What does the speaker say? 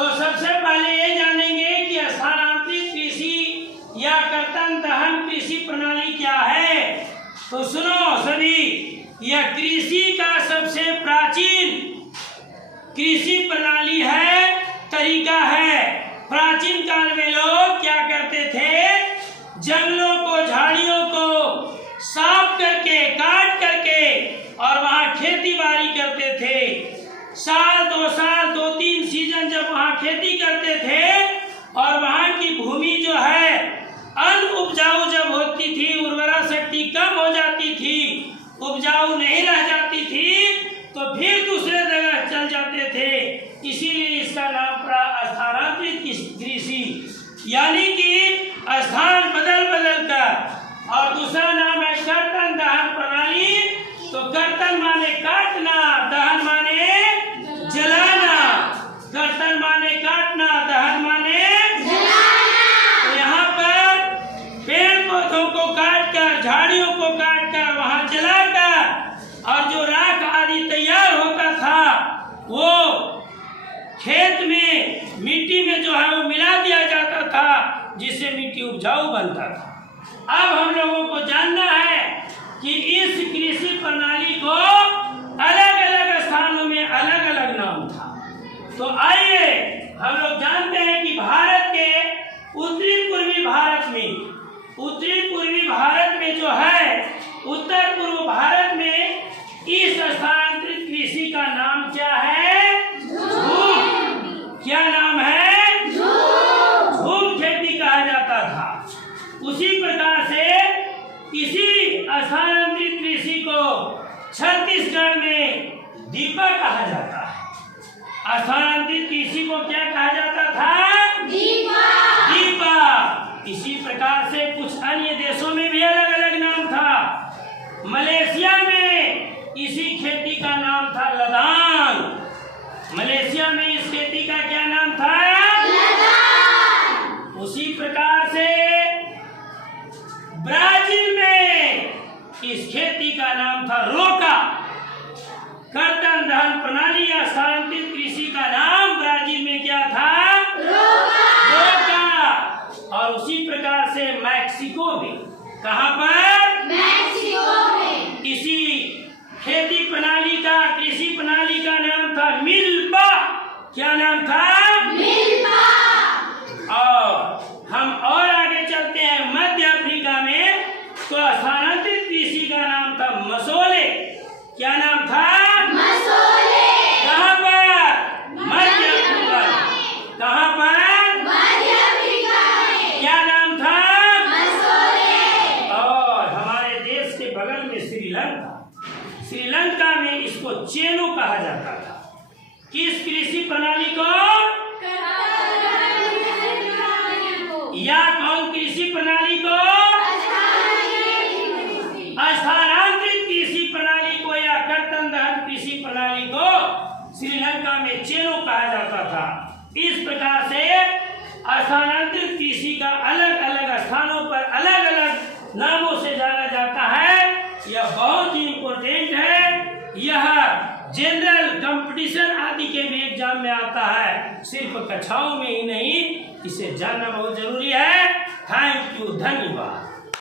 तो सबसे पहले ये जानेंगे कि स्थानांतरित कृषि या कर्तन दहन कृषि प्रणाली क्या है। तो सुनो सभी, यह कृषि का सबसे प्राचीन कृषि प्रणाली है, तरीका है। प्राचीन काल में लोग क्या करते थे, जंगलों को, झाड़ियों को साफ करके, काट करके और वहाँ खेती बाड़ी करते थे। साल 2 साल 2-3 सीजन जब वहाँ खेती करते थे और वहाँ की भूमि जो है अनउपजाऊ जब होती थी, उर्वरा शक्ति कम हो जाती थी, उपजाऊ नहीं रह जाती थी, तो फिर दूसरे जगह चल जाते थे। इसीलिए इसका नाम पड़ा स्थानांतरित कृषि, यानी कि स्थान बदल बदल कर। और दूसरा नाम है कर्तन दहन प्रणाली। तो कर्तन माने काटना, दहन माने जलाना। कर्तन माने काटना, दहन माने जलाना। तो यहाँ पर पेड़ पौधों को काटकर, झाड़ियों को काटकर, वहाँ जलाकर और जो राख आदि तैयार होता था वो खेत में, मिट्टी में जो है वो मिला दिया जाता था, जिससे मिट्टी उपजाऊ बनता था। अब हम लोगों को जानना है कि इस कृषि प्रणाली को अलग अलग स्थानों में अलग अलग नाम था। तो आइए हम लोग जानते हैं कि भारत के उत्तरी पूर्वी भारत में जो है, उत्तर पूर्व भारत में इस स्थानांतरित कृषि का नाम क्या है? झूम। क्या नाम है? झूम खेती कहा जाता था। उसी प्रकार से इसी स्थानांतरित कृषि को छत्तीसगढ़ में दीपा कहा जाता है। स्थानांतरित कृषि को क्या कहा जाता था? दीपा। इसी प्रकार से कुछ अन्य देशों में भी अलग अलग नाम था। मलेशिया में इसी खेती का नाम था लदान। मलेशिया में इस खेती का क्या नाम था? लदान। उसी प्रकार से ब्राजील में इस खेती का नाम था रोका। कर्तन दहन प्रणाली या स्थानांतरित कृषि का नाम ब्राजील में क्या था? रोका। और उसी प्रकार से मैक्सिको में, कहाँ पर? मैक्सिको में इसी खेती प्रणाली का, कृषि प्रणाली का नाम था मिल्पा। क्या नाम था? मिल्पा। और हम और आगे चलते हैं, मध्य अफ्रीका में तो स्थानांतरित कृषि का नाम था मसोले। क्या नाम था? मसोले। कहाँ पर? मध्य अफ्रीका। कहाँ पर? मध्य अफ्रीका में। क्या नाम था? मसोले। और हमारे देश के बगल में श्रीलंका में इसको चेनो कहा जाता था। किस कृषि प्रणाली को? या कौन कृषि प्रणाली को? स्थानांतरित कृषि प्रणाली को या कर्तन दहन कृषि प्रणाली को श्रीलंका में चेनो कहा जाता था। इस प्रकार से स्थानांतरित कृषि का अलग अलग स्थानों पर अलग अलग नामों से जाना जाता है। यह बहुत ही इम्पोर्टेंट है। यह जनरल कंपटीशन आदि के भी एग्जाम में आता है, सिर्फ कक्षाओं में ही नहीं। इसे जानना बहुत जरूरी है। थैंक यू, धन्यवाद।